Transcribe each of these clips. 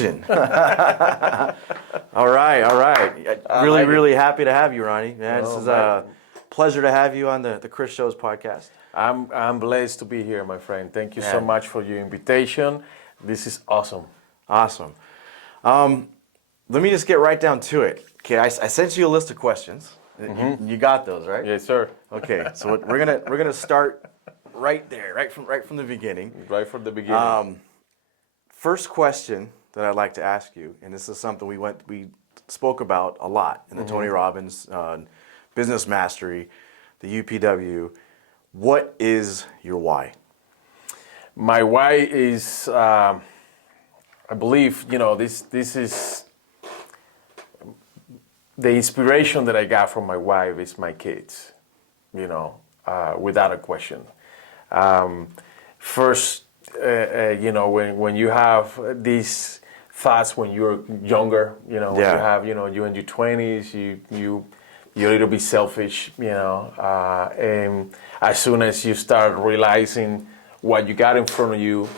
question. All right. Really happy to have you, Ronnie. Man, this is a pleasure to have you on the Chris Shows podcast. I'm blessed to be here, my friend. Thank you so much for your invitation. This is awesome. Awesome. Let me just get right down to it. Okay, I sent you a list of questions. You got those, right? Yes, sir. Okay, so we're gonna start right there, right from the beginning. Right from the beginning. First question that I'd like to ask you, and this is something we spoke about a lot in the Tony Robbins Business Mastery, the UPW. What is your why? My why is, I believe, this is the inspiration that I got from my wife is my kids, without a question. First, when you have these thoughts when you're younger, when you have, you're in your 20s, you're a little bit selfish, and as soon as you start realizing what you got in front of you,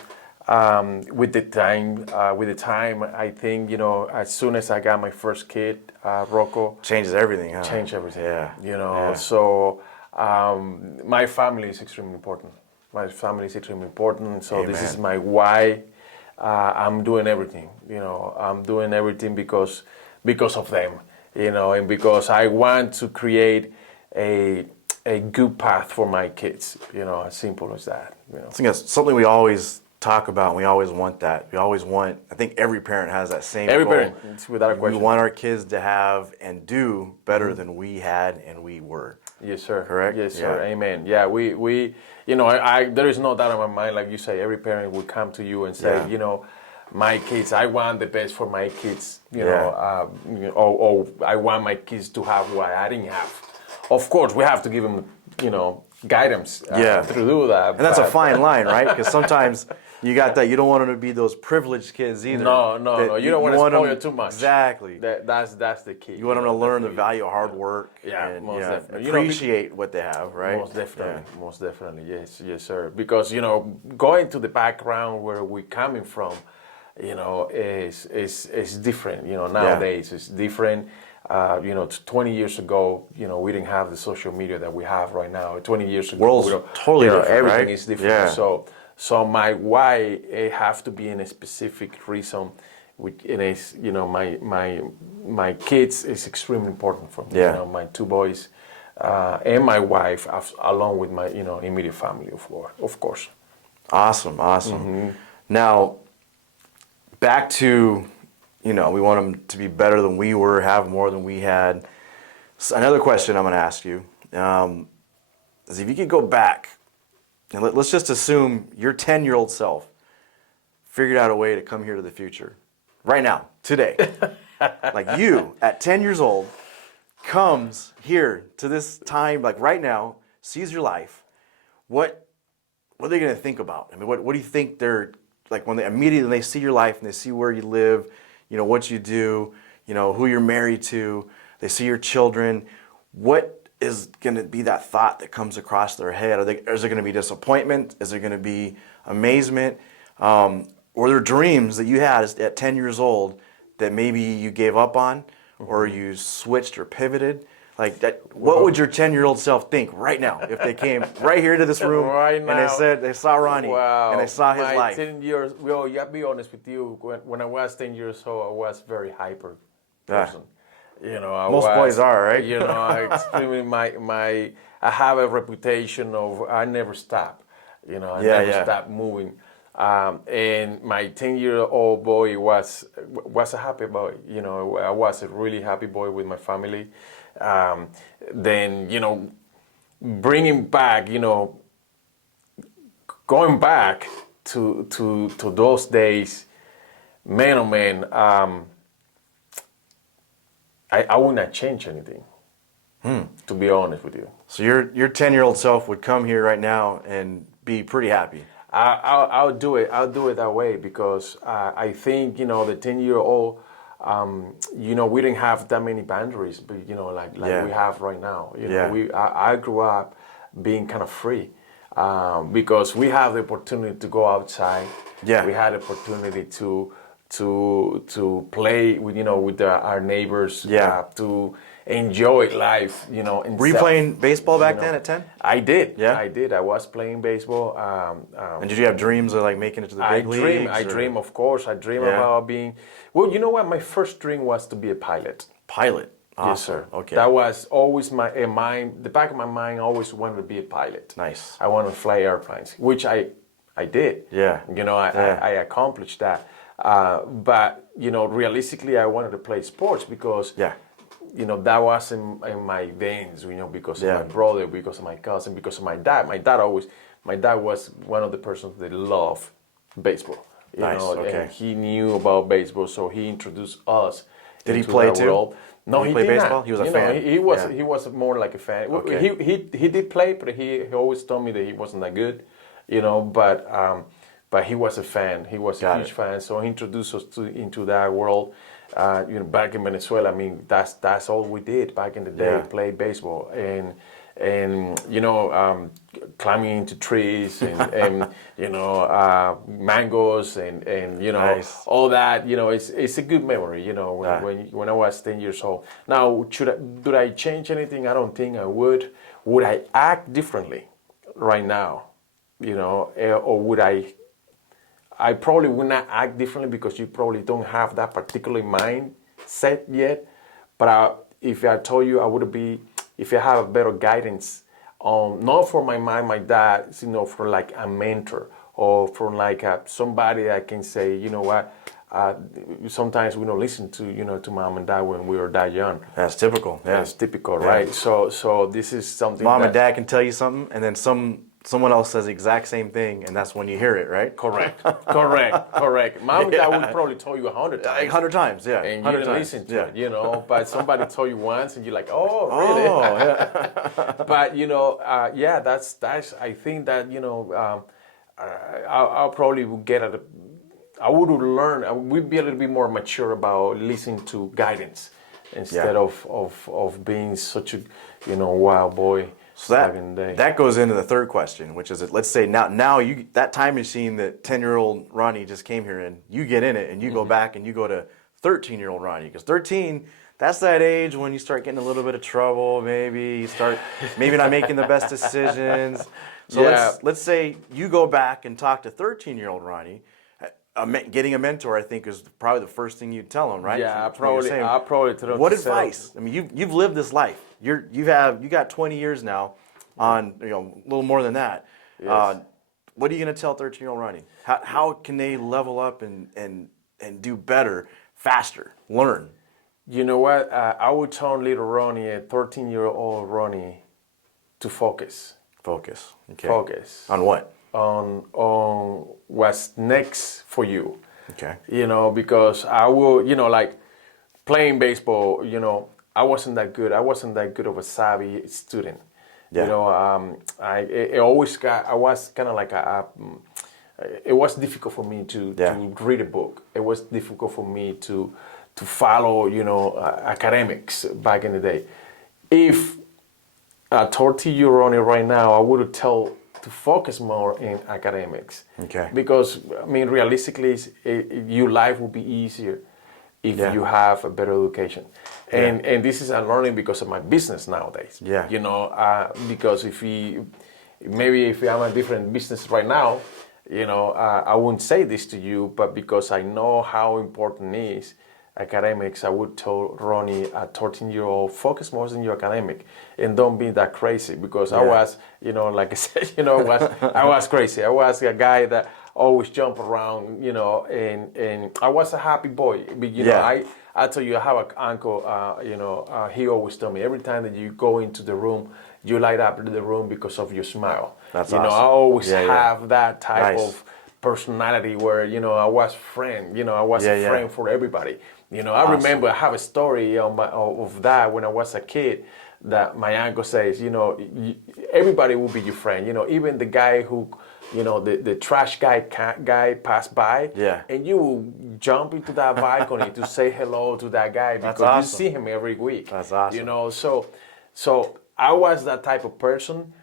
with the time, I think, as soon as I got my first kid, Rocco. Changes everything, huh? Changed everything. Yeah. So my family is extremely important. So Amen. This is my why. I'm doing everything. I'm doing everything because of them. And because I want to create a good path for my kids. As simple as that. I think that's something we always talk about, and we always want that. I think every parent has that same goal. Parent, it's without a question. We want our kids to have and do better than we had and we were. Yes, sir. Correct? Yes, sir. Yeah. Amen. Yeah, we there is no doubt in my mind, like you say, every parent will come to you and say, my kids, I want the best for my kids, or I want my kids to have what I didn't have. Of course, we have to give them, guidance to do that. And that's a fine line, right? Because sometimes you got that. You don't want them to be those privileged kids either. No. You don't want to spoil it too much. Exactly. That's the key. You want them to learn the value of hard work. And most definitely. Appreciate what they have, right? Most definitely. Yes, sir. Because going to the background where we're coming from, is different. Nowadays it's different. 20 years ago, we didn't have the social media that we have right now. 20 years ago, world's totally different, everything right? is different. Yeah. So my why it have to be in a specific reason. And it's, my kids is extremely important for me. Yeah. My two boys, and my wife, along with my immediate family, of course. Awesome. Now, back to. We want them to be better than we were, have more than we had. So another question I'm going to ask you is if you could go back, and let's just assume your 10-year-old self figured out a way to come here to the future, right now, today. Like you, at 10 years old, comes here to this time, like right now, sees your life. What are they going to think about? I mean, what do you think they're, like when they see your life and they see where you live, what you do, who you're married to, they see your children, what is going to be that thought that comes across their head? Is there going to be disappointment? Is there going to be amazement? Or there dreams that you had at 10 years old that maybe you gave up on or you switched or pivoted? Like that, what would your 10-year-old self think right now if they came right here to this room and they saw Ronnie and they saw his life? 10 years, I'll be honest with you. When I was 10 years old, I was very hyper person. Most boys are, right? Extremely. I have a reputation of I never stop. I never stop moving. And my 10-year-old boy was a happy boy. I was a really happy boy with my family. Then, bringing back, going back to those days, man, oh man, I would not change anything, to be honest with you. So your 10-year-old self would come here right now and be pretty happy. I'll do it. I'll do it that way because I think, the 10-year-old, we didn't have that many boundaries, but like we have right now. I grew up being kind of free because we have the opportunity to go outside. Yeah. We had the opportunity to to play with our neighbors, Yeah. to enjoy life, Were you playing baseball back then at 10? I did. Yeah? I did. I was playing baseball. And did you have dreams of like making it to the big leagues? I dream, of course. I dream Yeah. about being. Well, you know what? My first dream was to be a pilot. Pilot. Awesome. Yes, sir. Okay. That was always my mind. The back of my mind always wanted to be a pilot. Nice. I wanted to fly airplanes, which I did. Yeah. I accomplished that. But realistically, I wanted to play sports because Yeah. that was in my veins. Because Yeah. of my brother, because of my cousin, because of my dad. My dad was one of the persons that loved baseball. Nice. Okay. And he knew about baseball, so he introduced us. Did he into play that too? world. No, Did he he play did baseball? not. He was a fan. He was more like a fan. Okay. He did play, but he always told me that he wasn't that good, but he was a fan. He was a huge fan. So he introduced us into that world. Back in Venezuela, I mean, that's all we did back in the day, Yeah. play baseball and climbing into trees and mangoes and Nice. all that. It's a good memory. When I was 10 years old. Now, did I change anything? I don't think I would. Would I act differently right now? Or would I? I probably would not act differently because you probably don't have that particular mindset yet. But if I told you I would be, if I have a better guidance, not for my dad, for like a mentor or for like somebody I can say, you know what, sometimes we don't listen to mom and dad when we were that young. That's typical. Yeah. That's typical, right? So this is something Mom and dad can tell you something, and then someone else says the exact same thing, and that's when you hear it, right? Correct. Mom and dad would probably tell you 100 times. 100 times, yeah. And you 100 didn't times. listen to it, but somebody told you once, and you're like, oh, really? Oh, yeah. But that's. I think that I'll probably would get at. I would learn. I would be a little bit more mature about listening to guidance instead of being such a wild boy. So that goes into the third question, which is, let's say now you, that time machine that 10-year-old Ronnie just came here in, you get in it and you go back and you go to 13-year-old Ronnie, because 13, that's that age when you start getting a little bit of trouble. Maybe you start maybe not making the best decisions. So let's say you go back and talk to 13-year-old Ronnie. Getting a mentor, I think, is probably the first thing you'd tell him, right? Yeah, I'll probably tell him. What advice? I mean, you've lived this life. You got 20 years now, on a little more than that. Yes. What are you going to tell 13-year-old Ronnie? How can they level up and do better, faster, learn? You know what? I would tell little Ronnie, a 13-year-old Ronnie, to focus. Focus. Okay. Focus. On what? On what's next for you. Okay. Because I will, like playing baseball, I wasn't that good. I wasn't that good of a savvy student. Yeah. I was kind of like it was difficult for me to read a book. It was difficult for me to follow, academics back in the day. If I taught you, Ronnie, right now, I would tell to focus more in academics. Okay. Because, I mean, realistically, your life will be easier if you have a better education. And this is a learning because of my business nowadays. Yeah. Because if I'm a different business right now, I wouldn't say this to you, but because I know how important it is academics, I would tell Ronnie, a 13-year-old, focus more on your academic and don't be that crazy. Because I was, like I said, I was crazy. I was a guy that always jump around, and I was a happy boy. But, I tell you, I have an uncle, he always told me, every time that you go into the room, you light up the room because of your smile. That's awesome. I always have that type of personality where, I was friend, I was a friend for everybody. I remember I have a story of that when I was a kid that my uncle says, everybody will be your friend. Even the guy who, the trash guy passed by, and you will jump into that balcony to say hello to that guy because you see him every week. That's awesome. So I was that type of person,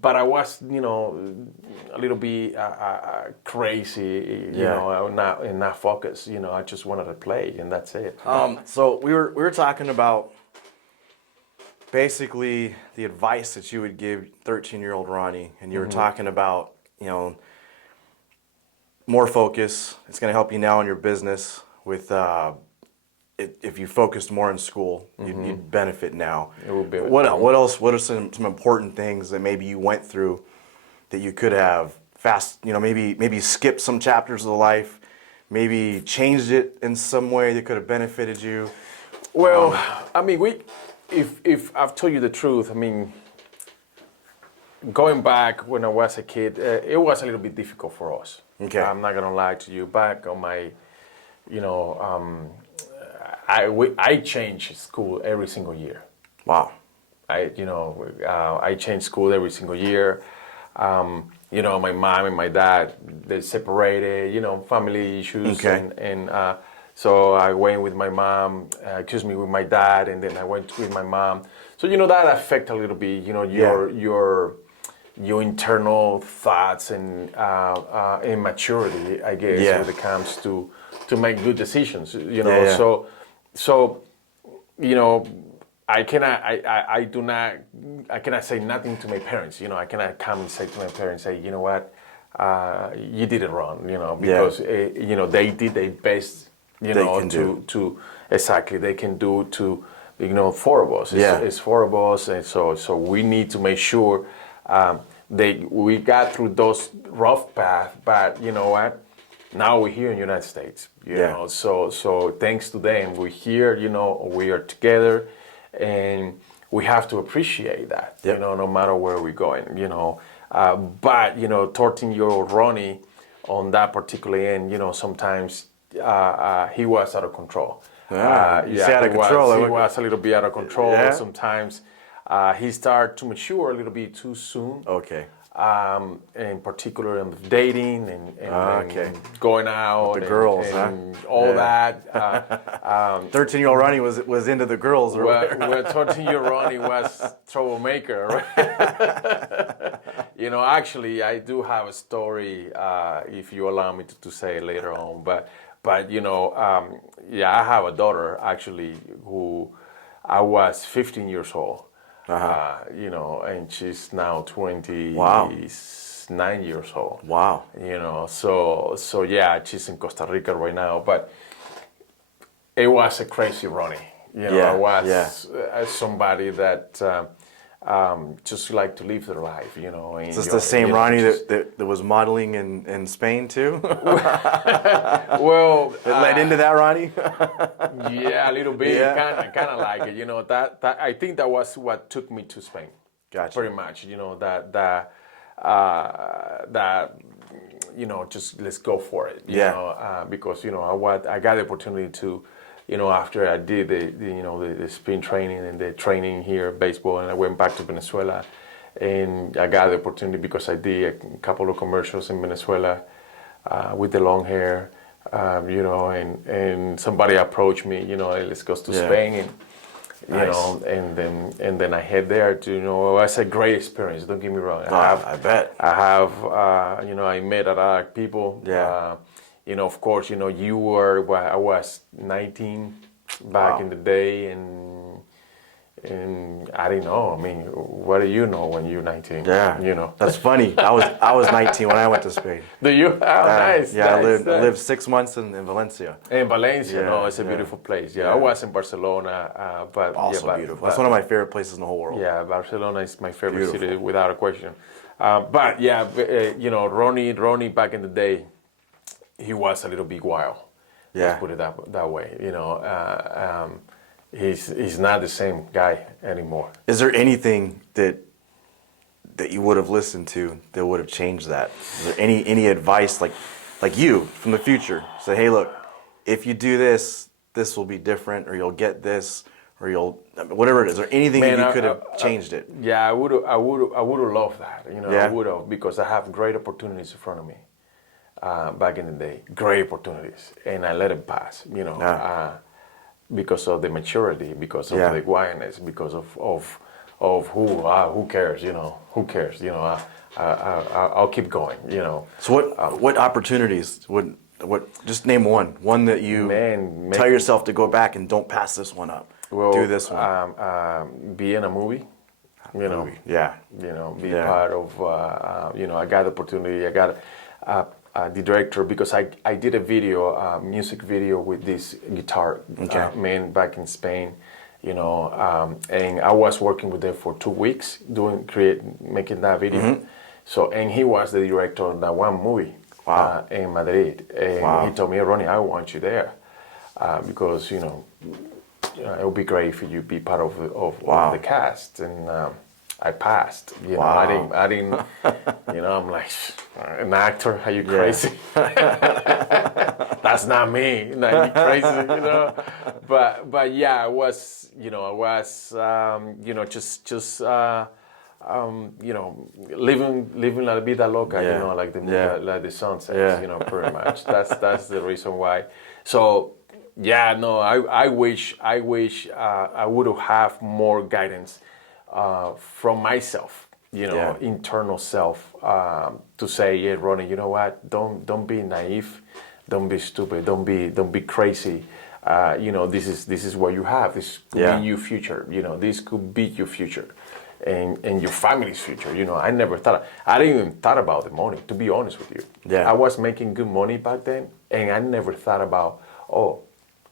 but I was, a little bit crazy, not focused. I just wanted to play, and that's it. So we were talking about basically the advice that you would give 13-year-old Ronnie, and you were talking about, more focus. It's going to help you now in your business with if you focused more in school, you'd benefit now. It would be. What else? What are some important things that maybe you went through that you could have maybe skipped some chapters of the life, maybe changed it in some way that could have benefited you? Well, I mean, if I've told you the truth, I mean, going back when I was a kid, it was a little bit difficult for us. Okay. I'm not gonna lie to you. Back on my, I changed school every single year. Wow. I changed school every single year. My mom and my dad, they separated, family issues. Okay. And so I went with my mom, with my dad, and then I went with my mom. So, that affect a little bit, your internal thoughts and immaturity, I guess, when it comes to make good decisions, So, I cannot say nothing to my parents. I cannot come and say to my parents, say, you know what, you did it wrong. Because they did their best. Exactly, they can do to, four of us. It's four of us, and so we need to make sure we got through those rough paths. But you know what? Now we're here in the United States. You know, so thanks to them, we're here. We are together, and we have to appreciate that. Yep. No matter where we're going. But 13-year-old Ronnie, on that particular end, sometimes he was out of control. You say out of control. He was a little bit out of control. Yeah. Sometimes he started to mature a little bit too soon. Okay. In particular, in dating and going out with the girls, and all that. 13-year-old Ronnie was into the girls. Well, 13-year-old Ronnie was troublemaker. Right? Actually, I do have a story, if you allow me to say it later on. But I have a daughter actually who I was 15 years old. And she's now 29 years old. Wow. So yeah, she's in Costa Rica right now. But it was a crazy Ronnie. I was somebody that just like to live their life. Is this the same Ronnie that was modeling in Spain too? Well, it led into that Ronnie. Yeah, a little bit, kind of like it. That I think that was what took me to Spain. Gotcha. Pretty much, just let's go for it. Because I got the opportunity to, after I did the spin training and the training here, baseball, and I went back to Venezuela, and I got the opportunity because I did a couple of commercials in Venezuela with the long hair. And somebody approached me, let's go to Spain, and then I head there to, it was a great experience. Don't get me wrong. I bet. I have, I met a lot of people. Yeah. Of course, I was 19 back in the day, and I didn't know. I mean, what do you know when you're 19? Yeah. That's funny. I was 19 when I went to Spain. Do you? Oh, nice. Yeah, nice, I lived 6 months in Valencia. In Valencia, it's a beautiful place. Yeah, I was in Barcelona, but also beautiful. That's one of my favorite places in the whole world. Yeah, Barcelona is my favorite city without a question. But yeah, Ronnie back in the day, he was a little bit wild. Yeah. Let's put it that way. He's not the same guy anymore. Is there anything that you would have listened to that would have changed that? Is there any advice like you from the future? Say, hey, look, if you do this, this will be different, or you'll get this, or you'll whatever it is. Is there anything that you could have changed it? Yeah, I would have loved that. Yeah. I would have, because I have great opportunities in front of me. Back in the day, great opportunities, and I let it pass. Because of the maturity, because of the wildness, because of of who cares, who cares, I'll keep going, So what opportunities what just name one that you tell yourself to go back and don't pass this one up. Well, do this one. Be in a movie, Yeah. Be part of, I got the opportunity. I got the director because I did a video, music video with this guitar man back in Spain, and I was working with them for 2 weeks making that video. So, and he was the director of that one movie in Madrid. And he told me, Ronnie, I want you there because, it would be great for you to be part of the cast. And I passed. I didn't. I'm like, an actor? Are you crazy? That's not me. Not you crazy, But yeah, I was, living la vida loca, like the song says, pretty much. That's the reason why. So. Yeah, no, I wish I would have more guidance from myself, internal self, to say, yeah, Ronnie, you know what? Don't be naive, don't be stupid, don't be crazy. This is what you have. This could be your future. This could be your future, and your family's future. I didn't even thought about the money. To be honest with you, I was making good money back then, and I never thought about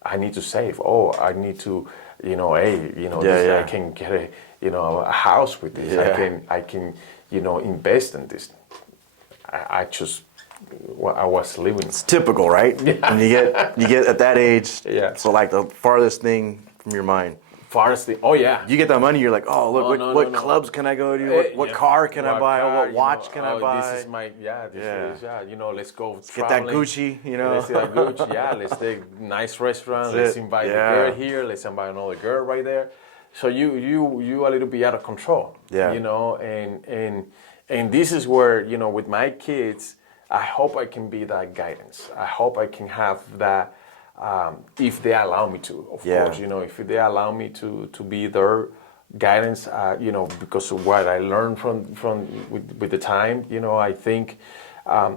I need to save. I need to, I can get a house with this. I can, invest in this. I was living. It's typical, right? Yeah. And you get at that age. Yeah. So like the farthest thing from your mind. Farthest thing. Oh yeah. You get that money, you're like, oh look, what clubs can I go to? What car can I buy? What watch can I buy? This is my let's go. Let's get that Gucci. Let's get that Gucci. Let's take nice restaurant. Let's invite the girl here. Let's invite another girl right there. So you a little bit out of control. Yeah. And this is where with my kids, I hope I can be that guidance. I hope I can have that. If they allow me to, of course, if they allow me to be their guidance, because of what I learned with the time, I think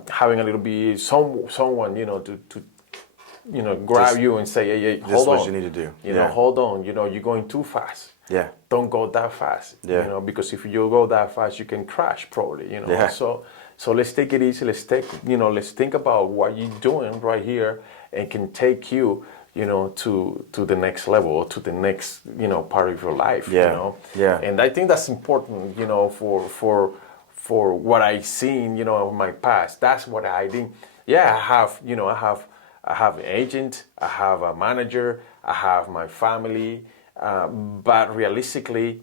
having a little bit someone, to grab you and say, hey, hold on. This is what you need to do. Hold on, you're going too fast. Yeah. Don't go that fast. Yeah. Because if you go that fast, you can crash probably. Yeah. So let's take it easy. Let's think about what you're doing right here, and can take you, to the next level, or to the next, part of your life. Yeah. Yeah. And I think that's important, for what I seen, in my past. That's what I did. Yeah, I have an agent, I have a manager, I have my family, but realistically,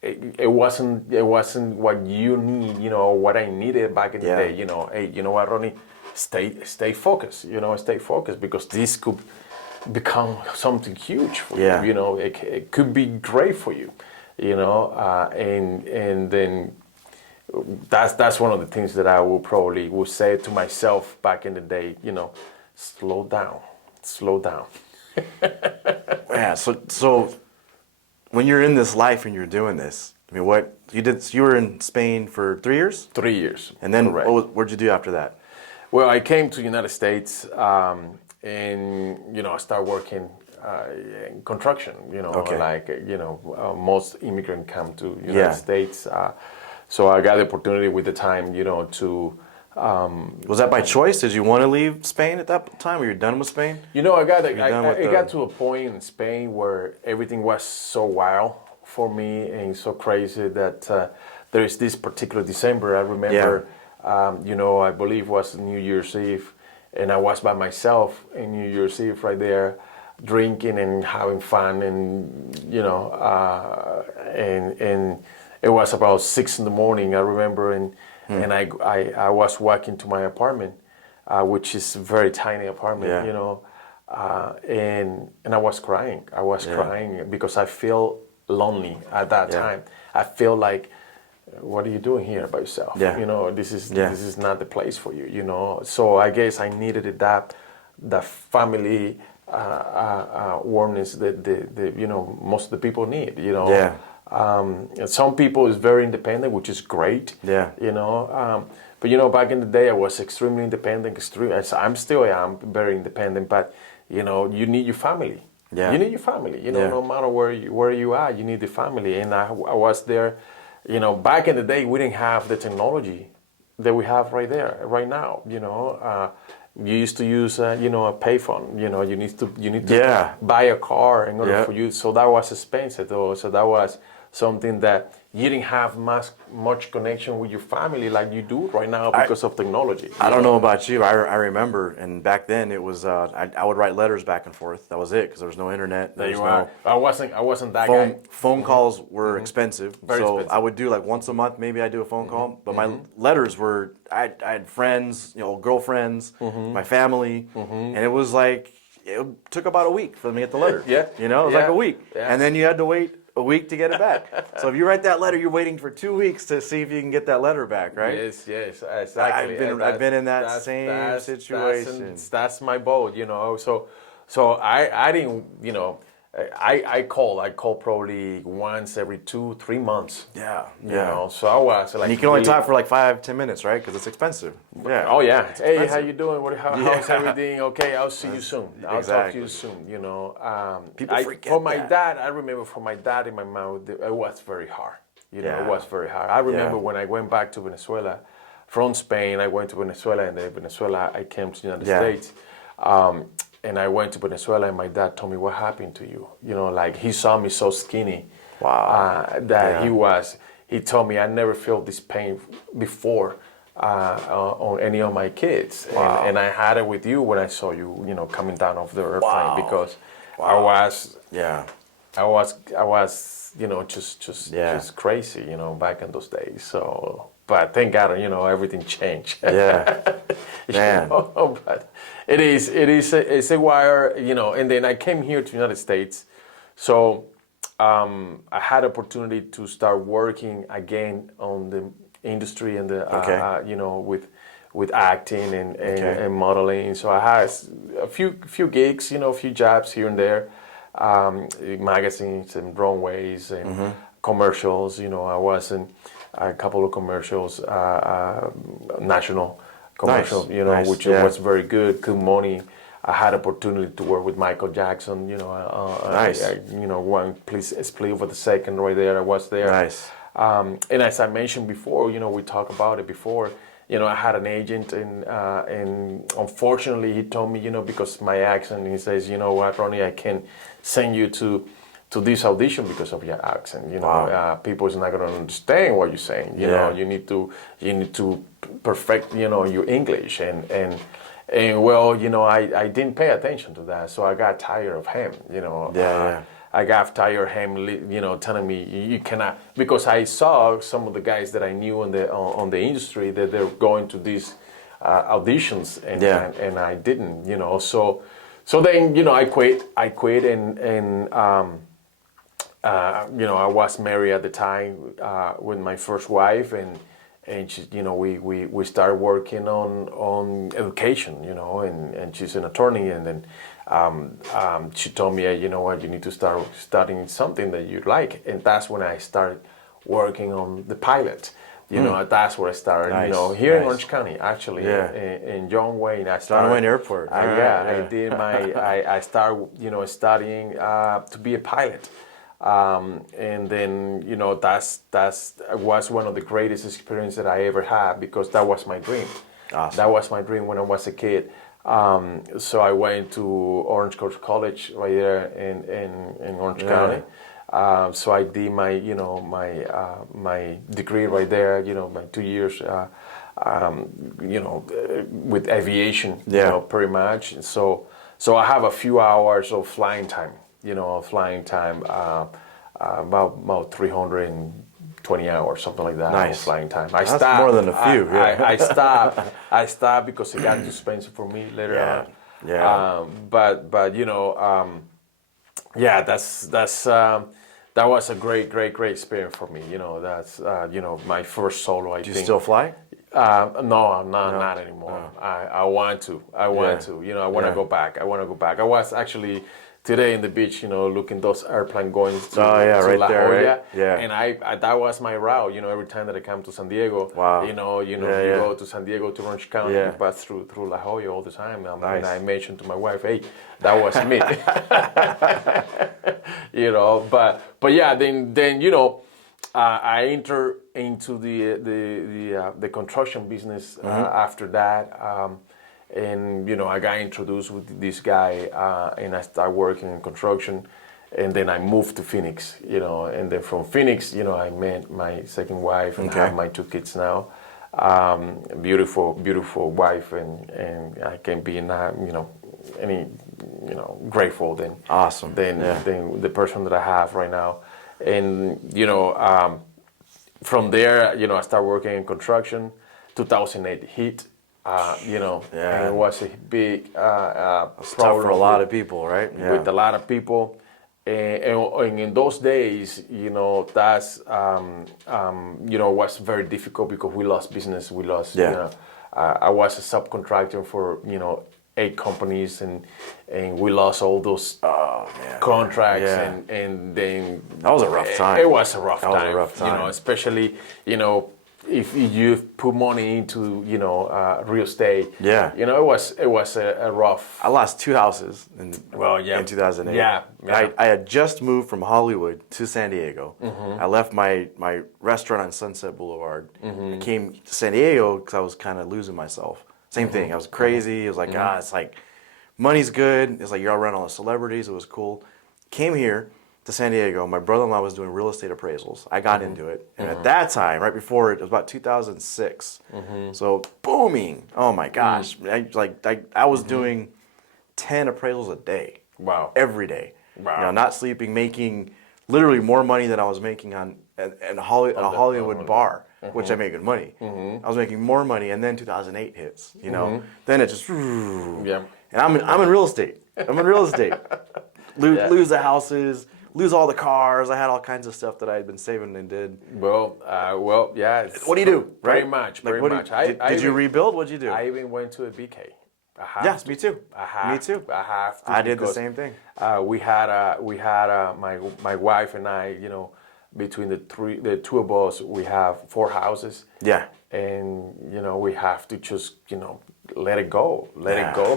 it wasn't what you need, what I needed back in the day. Hey, you know what, Ronnie, stay focused. Stay focused, because this could become something huge for you. It could be great for you. And then that's one of the things that I would say to myself back in the day. Slow down. Yeah. So when you're in this life and you're doing this, I mean, what you did? You were in Spain for 3 years. 3 years. And then what'd you do after that? Well, I came to the United States, and I started working in construction. Most immigrants come to United States. So I got the opportunity with the time, to. Was that by choice? Did you want to leave Spain at that time? Were you done with Spain? I got to a point in Spain where everything was so wild for me and so crazy that there is this particular December. I remember, I believe was New Year's Eve, and I was by myself in New Year's Eve right there, drinking and having fun, and and it was about 6 in the morning. I remember, and I was walking to my apartment, which is a very tiny apartment, and I was crying. I was crying because I feel lonely at that time. I feel like, what are you doing here by yourself? This is not the place for you. So I guess I needed that family warmness that most of the people need. And some people is very independent, which is great. Yeah. But back in the day, I was extremely independent. I'm still am very independent. But you need your family. Yeah. You need your family. Yeah. No matter where you are, you need the family. And I was there. Back in the day, we didn't have the technology that we have right now. You used to use a payphone. You need to buy a car in order for you. So that was expensive though. So that was something that you didn't have much connection with your family like you do right now because of technology. I don't know about you. I remember, and back then it was I would write letters back and forth. That was it because there was no internet. There you are. I wasn't that guy. Phone calls were expensive, Very expensive. I would do like once a month. Maybe I do a phone call, but my letters were I had friends, girlfriends, my family, and it was like it took about a week for them to get the letter. It was like a week, and then you had to wait a week to get it back. So if you write that letter, you're waiting for 2 weeks to see if you can get that letter back, right? Yes, exactly. I've been in that same situation. That's my boat, So I didn't, I call probably once every 2-3 months. Yeah. So I was like, And you can only talk for like 5-10 minutes, right? Because it's expensive. Yeah. Oh yeah. Hey, how you doing? How's everything? Okay, I'll see you soon. I'll talk to you soon. People forget for my that. dad, I remember for my dad in my mouth, it was very hard. It was very hard. I remember when I went back to Venezuela from Spain. I went to Venezuela, and then Venezuela, I came to the United States. And I went to Venezuela, and my dad told me, what happened to you? Like he saw me so skinny. Wow. He told me I never felt this pain before on any of my kids. Wow. And I had it with you when I saw you, coming down off the airplane because I was, just crazy, back in those days. So, but thank God, everything changed. Yeah. Man. But it's a wire, and then I came here to the United States. So I had opportunity to start working again on the industry and with acting and modeling. So I had a few gigs, a few jobs here and there, magazines and runways and commercials. I was in a couple of commercials, national commercial, which was very good money. I had opportunity to work with Michael Jackson, Nice. One split over the second right there. I was there. Nice. And as I mentioned before, we talked about it before. I had an agent, and unfortunately, he told me, because my accent, he says, you know what, Ronnie, I can't send you to this audition because of your accent. People is not going to understand what you're saying. You need to perfect, your English and well, I didn't pay attention to that, so I got tired of him. I got tired of him, telling me you cannot, because I saw some of the guys that I knew on the industry that they're going to these auditions, and I didn't, So then, I quit, and I was married at the time with my first wife, and she, we started working on education, and she's an attorney, and then she told me, you know what, you need to start studying something that you like, and that's when I started working on the pilot. That's where I started. Here in Orange County, actually, in John Wayne. John Wayne Airport. I did I started, studying to be a pilot. And then, that was one of the greatest experiences that I ever had, because that was my dream. Awesome. That was my dream when I was a kid. So I went to Orange Coast College right there in Orange County. So I did my, my degree right there, my 2 years, with aviation, pretty much. And so I have a few hours of flying time. About 320 hours, something like that. Nice. Of flying time. That's more than a few. I stopped because it got too expensive for me later on. Yeah. That was a great experience for me. That's my first solo. Do you still fly? No, not anymore. I want to. I want to go back. I want to go back. I was actually today in the beach, looking those airplane going to, right La there, Jolla. right? Yeah. And I that was my route, every time that I come to San Diego. Wow. You go to San Diego to Orange County, you pass through La Jolla all the time. And I mentioned to my wife, hey, that was me. But yeah, then I entered into the construction business after that. And I got introduced with this guy, and I started working in construction, and then I moved to Phoenix, and then from Phoenix, I met my second wife, and I have my 2 kids now. Beautiful wife, and I can be any grateful than awesome than the person that I have right now, and from there, I started working in construction. 2008 hit. And it was a big problem tough for a lot of people, right? With a lot of people, and in those days, that's was very difficult because we lost business. We lost. I was a subcontractor for 8 companies, and we lost all those contracts, and then that was a rough time. It was a rough time. Especially if you put money into real estate, it was a rough. I lost 2 houses in 2008. I had just moved from Hollywood to San Diego. I left my restaurant on Sunset Boulevard. I came to San Diego because I was kind of losing myself. Same thing. I was crazy. It was like it's like money's good. It's like you're around all the celebrities. It was cool. Came here to San Diego. My brother-in-law was doing real estate appraisals. I got into it. And at that time, right before it was about 2006. So booming. Oh my gosh. I was doing 10 appraisals a day. Wow. Every day. Wow. Not sleeping, making literally more money than I was making on a Hollywood bar, which I made good money. I was making more money, and then 2008 hits, Then it just, and I'm in real estate. Lose the houses, lose all the cars. I had all kinds of stuff that I had been saving and did. Well, yeah. What do you do? Very right? much. Did you rebuild? What'd you do? I even went to a BK. Yes, me too. Me too. I have to. I did the same thing. We had my wife and I. Between the 2 of us, we have 4 houses. Yeah. And we have to just let it go. Let it go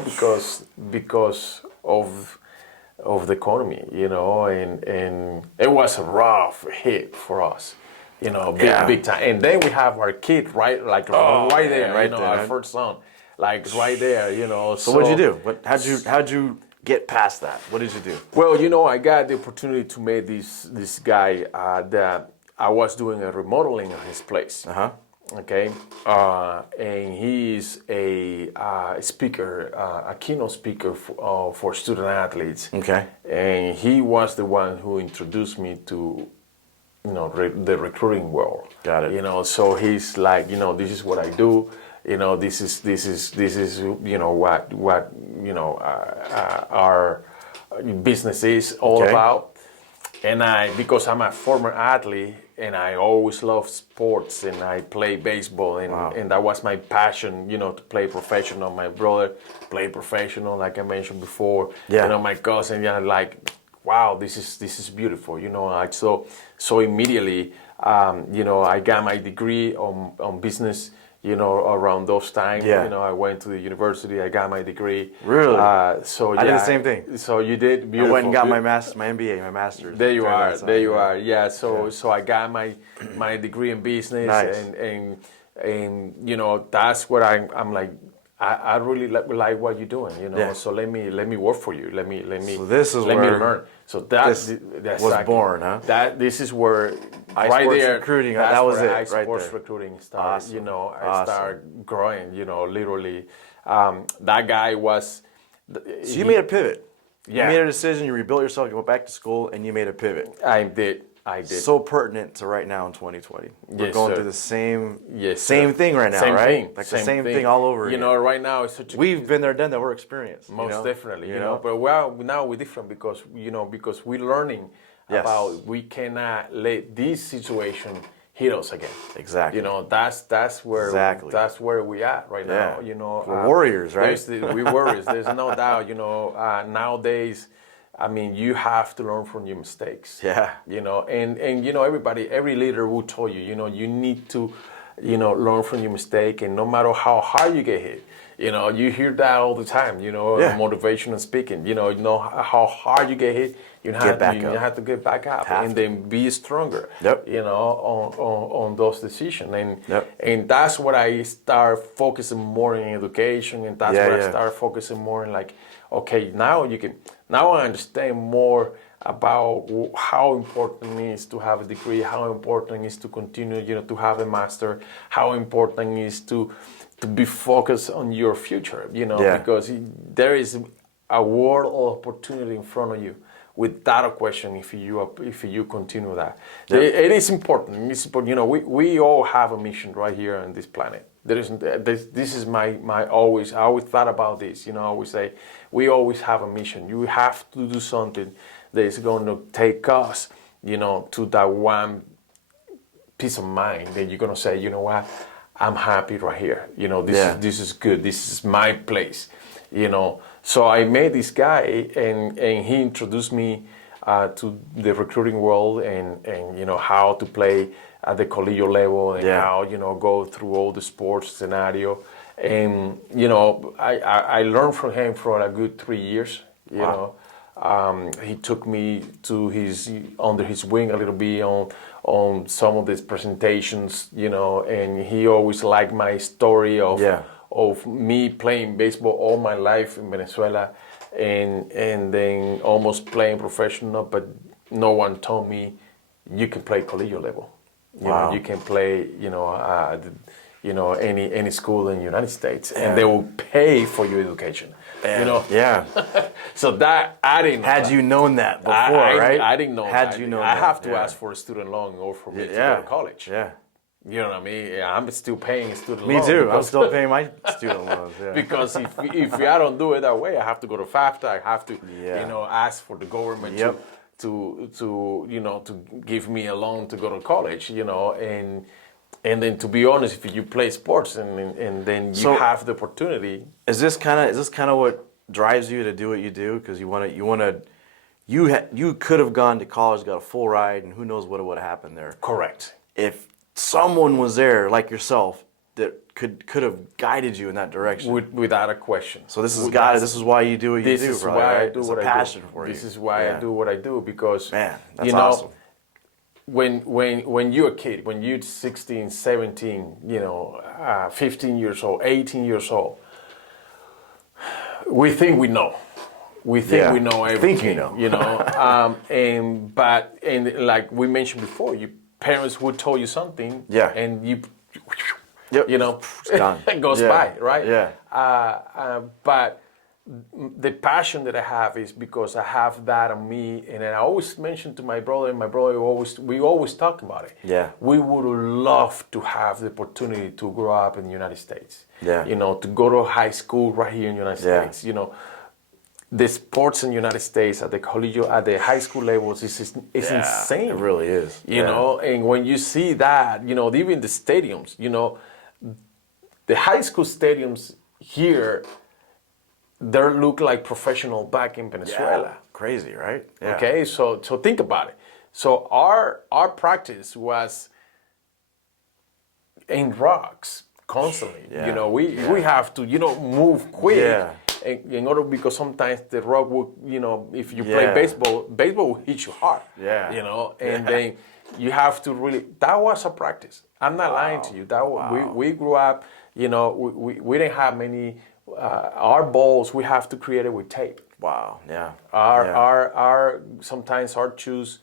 because of the economy, and it was a rough hit for us, big time. And then we have our kid right there, our first son, right there, So what'd you do? How'd you get past that? What did you do? Well, I got the opportunity to meet this guy that I was doing a remodeling on his place. Okay, and he's a speaker, a keynote speaker for student athletes. Okay, and he was the one who introduced me to, the recruiting world. Got it. So he's like, this is what I do. This is what our business is all about. And because I'm a former athlete, and I always loved sports, and I played baseball, and that was my passion, to play professional. My brother played professional, like I mentioned before. My cousin, wow, this is beautiful, so immediately, I got my degree on business. Around those times, I went to the university. I got my degree. Really? So I did the same thing. So you did. Beautiful. I went and got my MBA, my master's. There you are. Yeah. So I got my degree in business, nice. and that's what I'm like. I really like what you're doing, So let me work for you. Let me. So this is let where me learn. So that's was born, huh? This is where iSportsRecruiting. That was it. iSportsRecruiting started. Awesome. I started growing. Literally. That guy was. So you made a pivot. Yeah. You made a decision. You rebuilt yourself. You went back to school, and you made a pivot. I did. So pertinent to right now in 2020. We're going through the same thing right now, same right? Thing. Like the same thing all over again. Right now it's such a... We've been there, done that. We're experienced. Most definitely, But now we're different because we're learning about we cannot let this situation hit us again. Exactly. That's where we are right now. We're warriors, right? We're warriors. There's no doubt. Nowadays, I mean, you have to learn from your mistakes. Yeah. You know, and you know, every leader will tell you, you know, you need to, you know, learn from your mistake, and no matter how hard you get hit, you know, you hear that all the time, you know, motivational speaking, you know how hard you get hit, you have to get back up and then be stronger, you know, on those decisions. And that's what I start focusing more in education, and that's what I start focusing more in, like, okay, now I understand more about how important it is to have a degree, how important it is to continue, you know, to have a master, how important it is to be focused on your future, you know, because there is a world of opportunity in front of you, without a question, if you continue that. It is important. It's important. You know, we all have a mission right here on this planet. This is my I always thought about this. You know, I always say we always have a mission. You have to do something that is going to take us, you know, to that one peace of mind that you're going to say, you know what, I'm happy right here. You know, this is good. This is my place. You know, so I met this guy, and he introduced me to the recruiting world, and you know, how to play at the collegiate level, and how, you know, go through all the sports scenario. And you know, I learned from him for a good 3 years. You know, he took me to under his wing a little bit on some of these presentations, you know, and he always liked my story of me playing baseball all my life in Venezuela, and then almost playing professional, but no one told me you can play collegiate level. You know, you can play, you know, any school in the United States, and they will pay for your education. You know, so that I didn't know. Had you known that before, right? I didn't know. Had you known I that, have to ask for a student loan or for me to go to college. Yeah. You know what I mean? Yeah, I'm still paying student loan. Me too. I'm still paying my student loans. Yeah. Because if I don't do it that way, I have to go to FAFTA. I have to, you know, ask for the government to you know, to give me a loan to go to college. You know, and then, to be honest, if you play sports and then you have the opportunity. Is this kind of what drives you to do what you do? Because you could have gone to college, got a full ride, and who knows what would have happened there. Correct. If someone was there like yourself that could have guided you in that direction, without a question. So this is why you do what you do. This is why I do what I do. It's a passion for you. This is why I do what I do, because, man, that's you know, awesome. When you're a kid, when you're 16, 17, you know, 15 years old, 18 years old, we think we know. We think we know everything. Think you know. You know, and like we mentioned before, your parents would tell you something, and you know, it goes by, right? Yeah. But the passion that I have is because I have that on me, and I always mention to my brother, and we always talk about it. Yeah. We would love to have the opportunity to grow up in the United States. Yeah. You know, to go to high school right here in the United States. You know, the sports in the United States at the high school levels is insane. It really is. You know, and when you see that, you know, even the stadiums, you know, the high school stadiums here, they look like professional back in Venezuela. Yeah. Crazy, right? Yeah. Okay, so think about it. So our practice was in rocks constantly. Yeah. You know, we have to, you know, move quick. Yeah. In order, because sometimes the rock will, you know, if you play baseball will hit you hard. Yeah. You know, and then you have to really. That was a practice. I'm not lying to you. We grew up. You know, we didn't have many. Our balls, we have to create it with tape. Wow. Yeah. Our sometimes our shoes,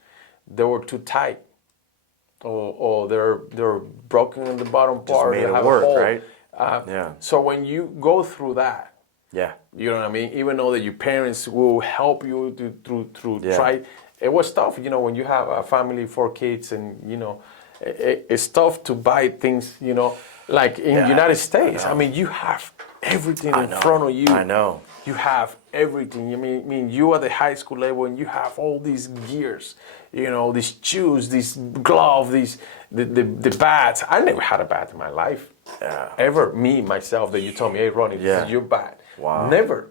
they were too tight, or they're broken in the bottom part. Just made they it work, a hole. Right? So when you go through that, you know what I mean. Even though that your parents will help you through try, it was tough. You know, when you have a family, 4 kids, and you know, it's tough to buy things. You know, like in the United States. I mean, you have everything in front of you. I know. You have everything. I mean, you are the high school level, and you have all these gears. You know, these shoes, these gloves, the bats. I never had a bat in my life. Ever. Me, myself, that you told me, hey, Ronnie, this is your bat. Wow. Never.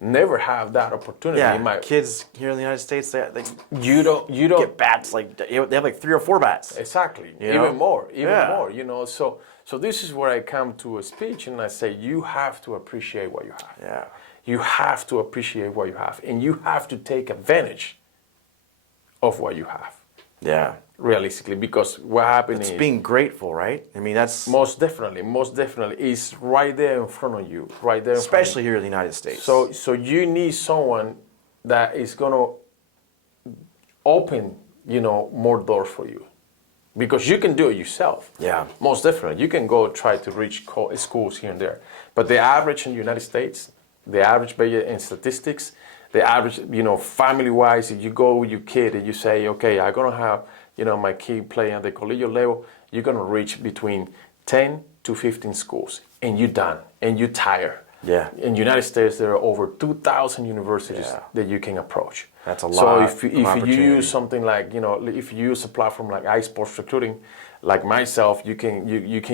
never have that opportunity. Yeah, kids here in the United States, they you don't get bats like they have like 3 or 4 bats. exactly, You know? even more, Yeah. you know. So this is where I come to a speech and I say you have to appreciate what you have. Yeah. You have to appreciate what you have, and you have to take advantage of what you have. Yeah. Realistically, because what happened It's is being grateful, right? I mean, that's most definitely is right there in front of you, right there. especially here in the United States. So you need someone that is gonna open, more doors for you, because you can do it yourself. Yeah. Most definitely, you can go try to reach schools here and there, but the average in the United States, the average in statistics, the average, family-wise, if you go with your kid and you say, okay, I'm gonna have, my kid play at the collegiate level, you're gonna reach between 10 to 15 schools, and you're done, and you're tired. Yeah. In the United States, there are over 2,000 universities Yeah. that you can approach. That's a So lot if of you opportunity. use something like, if you use a platform like iSportsRecruiting, like myself, you can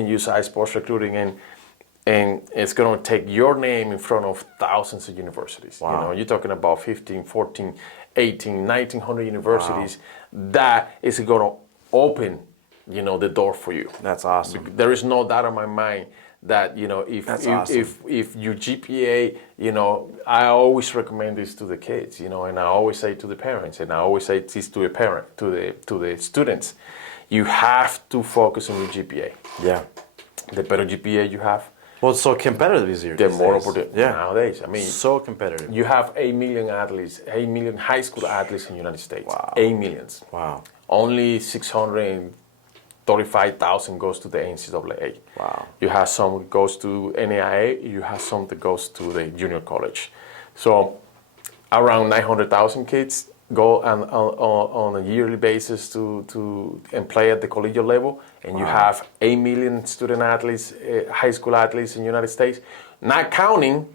use iSportsRecruiting, and it's going to take your name in front of thousands of universities. Wow. You're talking about 15, 14, 18, 1900 universities. That is going to open, the door for you. That's awesome. There is no doubt in my mind that if your GPA, I always recommend this to the kids, and I always say to the parents, and I always say this to the students, you have to focus on your GPA. Yeah. The better GPA you have, Well, it's so competitive these years. the more opportunity. Yeah. Nowadays, I mean, So competitive. you have 8 million athletes, 8 million high school athletes in the United States. Wow. 8 millions. Wow. Only 635,000 goes to the NCAA. Wow. You have some goes to NAIA. You have some that goes to the junior college. So around 900,000 kids go on a yearly basis to and play at the collegiate level, and you have 8 million student athletes, high school athletes in the United States, not counting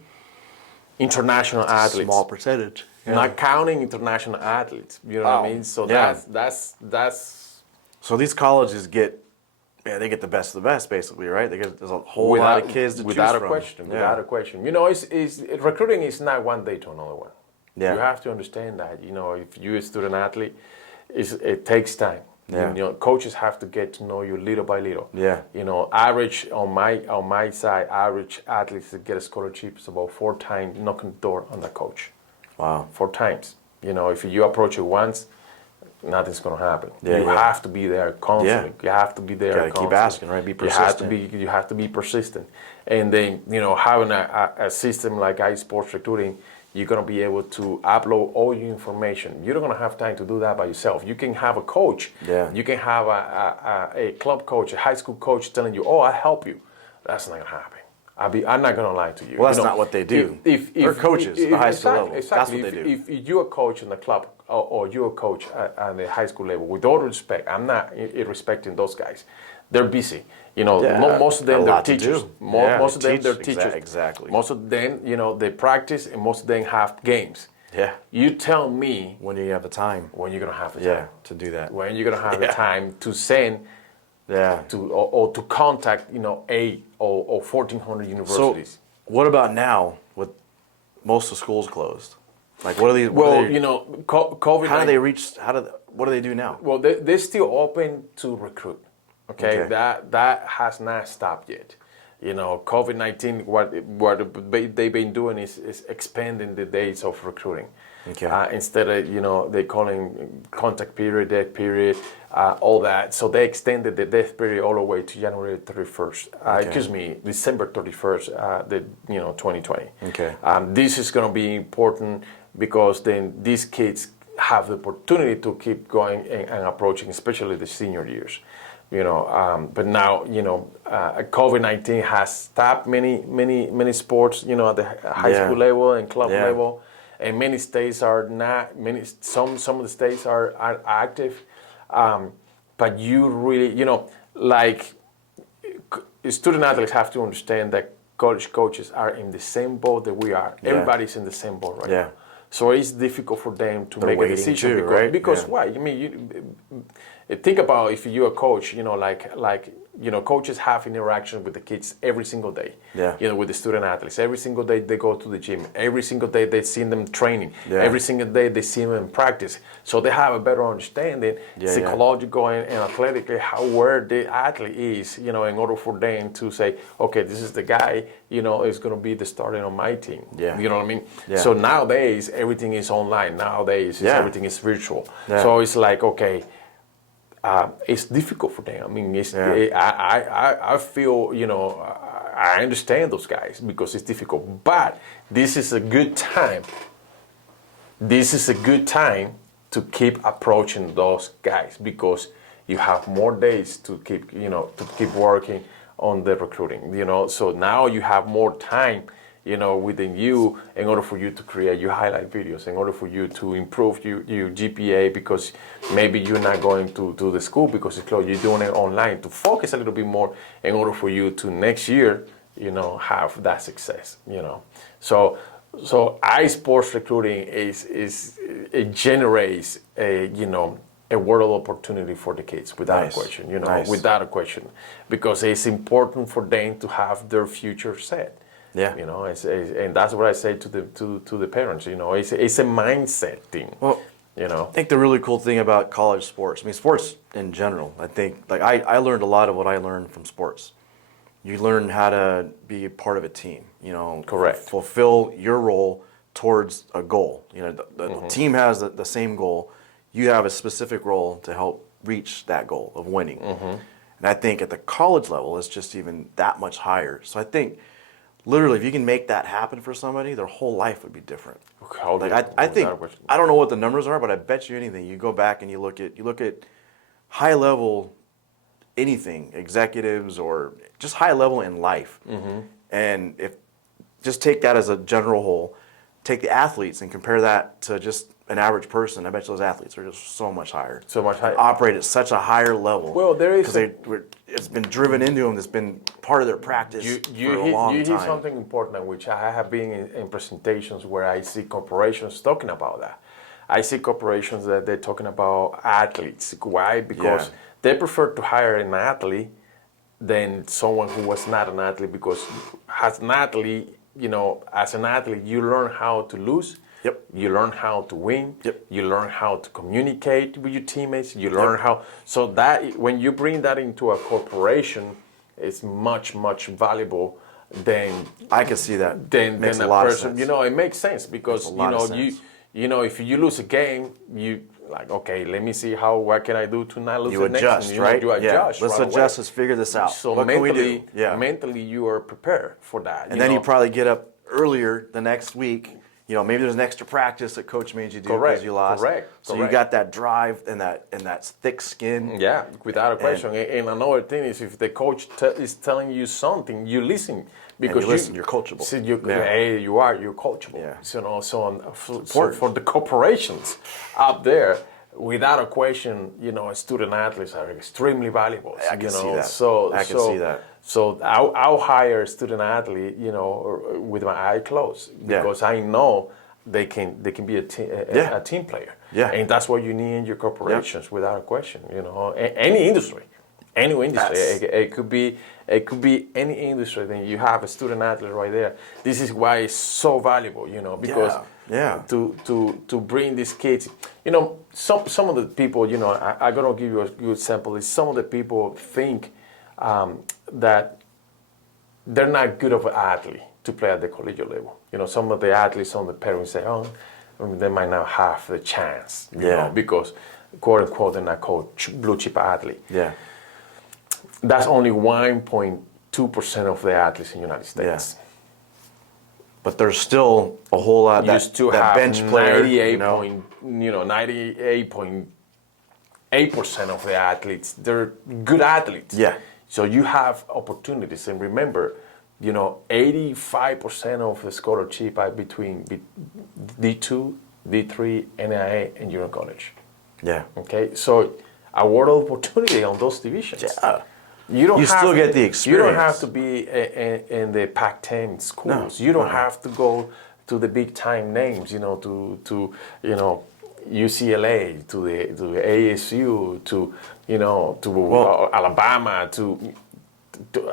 international athletes. Small percentage. Not counting international athletes. You know what I mean? So Yeah. that's So these colleges they get the best of the best, basically, right? There's a whole lot of kids to choose without from. a question. Yeah. Without a question. It's recruiting is not one day to another one. Yeah. You have to understand that. If you're a student athlete, it takes time. Yeah. Coaches have to get to know you little by little. Yeah. Average on my side, average athletes that get a scholarship is about 4 times knocking the door on the coach. Wow. 4 times. If you approach it once, nothing's going to happen. Yeah, you yeah. have to be there constantly. Yeah. You have to be there. Gotta keep constantly. asking, right? Be persistent. You have to be persistent. And then, having a system like iSportsRecruiting, you're going to be able to upload all your information. You're not going to have time to do that by yourself. You can have a coach. Yeah. You can have a club coach, a high school coach telling you, "Oh, I'll help you." That's not going to happen. I'm not going to lie to you. Well, that's not what they do. They're coaches at the high school level. Exactly. That's what they do. If you're a coach in the club or you're a coach at the high school level, with all respect, I'm not irrespecting those guys. They're busy. Most of them got a they're lot to teachers. do. Most of them teach. they're teachers. Exactly. Most of them, they practice, and most of them have games. Yeah. You tell me When you have the time. when you're gonna have the Yeah. time. To do that. When you're gonna have the Yeah. time to send Yeah. or to contact 8 or 1,400 universities. So, what about now with most of the schools closed? Like, what are these? Well, what are they, COVID. how do they reach? What do they do now? Well, they're still open to recruit. Okay, that has not stopped yet. COVID-19, what they've been doing is expanding the dates of recruiting. Okay. Instead of they calling contact period, death period, all that. So they extended the death period all the way to January 31st. December 31st, 2020. Okay. This is going to be important because then these kids have the opportunity to keep going and approaching, especially the senior years. But now, COVID-19 has stopped many sports, at the high school level and club level, and many states are not. Some of the states are active, but you really, student athletes have to understand that college coaches are in the same boat that we are. Yeah. Everybody's in the same boat right Yeah. now. So it's difficult for them to make a waiting decision too, because, right? because Yeah. why? I mean, think about if you're a coach, coaches have interaction with the kids every single day. Yeah. With the student athletes. Every single day they go to the gym. Every single day they see them training. Yeah. Every single day they see them in practice. So they have a better understanding, psychological and athletically, where the athlete is, in order for them to say, okay, this is the guy, is going to be the starter on my team. Yeah. You know what I mean? Yeah. So nowadays, everything is online. Nowadays, everything is virtual. Yeah. So it's like, okay, it's difficult for them. I mean, I feel, I understand those guys because it's difficult. But this is a good time. This is a good time to keep approaching those guys because you have more days to keep working on the recruiting. So now you have more time, within you in order for you to create your highlight videos, in order for you to improve your GPA because maybe you're not going to the school because it's closed, you're doing it online to focus a little bit more in order for you to next year, have that success, So iSports recruiting it generates a world of opportunity for the kids without a question, without a question, because it's important for them to have their future set. Yeah. And that's what I say to the parents. It's a mindset thing. Well, I think the really cool thing about college sports, sports in general, I think, I learned a lot of what I learned from sports. You learn how to be a part of a team, Correct. Fulfill your role towards a goal. The team has the same goal. You have a specific role to help reach that goal of winning. And I think at the college level, it's just even that much higher. So I think, literally, if you can make that happen for somebody, their whole life would be different. I think, I don't know what the numbers are, but I bet you anything. You go back and you look at high level anything, executives or just high level in life. And if just take that as a general whole, take the athletes and compare that to just an average person, I bet you those athletes are just so much higher. So much higher. Operate at such a higher level. Well, there is it's been driven into them. It's been part of their practice for a long time. You hear something important, which I have been in presentations where I see corporations talking about that. I see corporations that they're talking about athletes. Why? Because they prefer to hire an athlete than someone who was not an athlete, because as an athlete, you learn how to lose. Yep. You learn how to win. Yep. You learn how to communicate with your teammates. You learn how. So that when you bring that into a corporation, it's much valuable than. I can see that. Than makes a a lot person. of sense. It makes sense because if you lose a game, you like, okay, let me see what can I do to not lose the adjust, next one. right? You adjust. Let's right adjust. away. Let's figure this out. So what mentally, can we do? mentally, you are prepared for that. And then you probably get up earlier the next week. Maybe there's an extra practice that coach made you do because you lost. So you got that drive and that thick skin. Yeah, without a question. And another thing is, if the coach is telling you something, you listen because you're coachable. So you're coachable. Yeah. So for the corporations out there, without a question, student athletes are extremely valuable. I can see that. I can see that. So I'll hire a student athlete, with my eye closed because I know they can be a team player. Yeah. And that's what you need in your corporations, without a question. Any industry. It could be any industry. Then you have a student athlete right there. This is why it's so valuable, because to bring these kids, some of the people, I'm gonna give you a good example. Is some of the people think that they're not good of an athlete to play at the collegiate level. Some of the athletes, some of the parents say, they might not have the chance, because quote unquote they're not called blue chip athlete. Yeah. That's only 1.2% of the athletes in the United States. Yeah. But there's still a whole lot You still that have bench player, 98.8% of the athletes, they're good athletes. Yeah. So you have opportunities, and remember, 85% of the scholarship are between D2, D3, NAIA, and junior college. Yeah. Okay, so a world of opportunity on those divisions. Yeah. You still get the experience. You don't have to be in the Pac-10 schools. No. You don't have to go to the big time names. To UCLA to the ASU to Alabama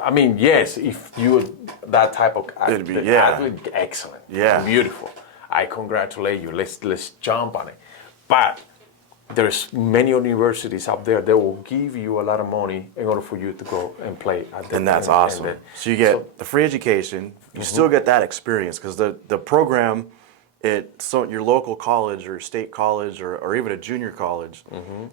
I mean, yes, if you're that type of athlete, excellent, beautiful. I congratulate you. Let's jump on it. But there's many universities out there that will give you a lot of money in order for you to go and play at the. And that's awesome. So you get the free education. You still get that experience because the program. Your local college or state college or even a junior college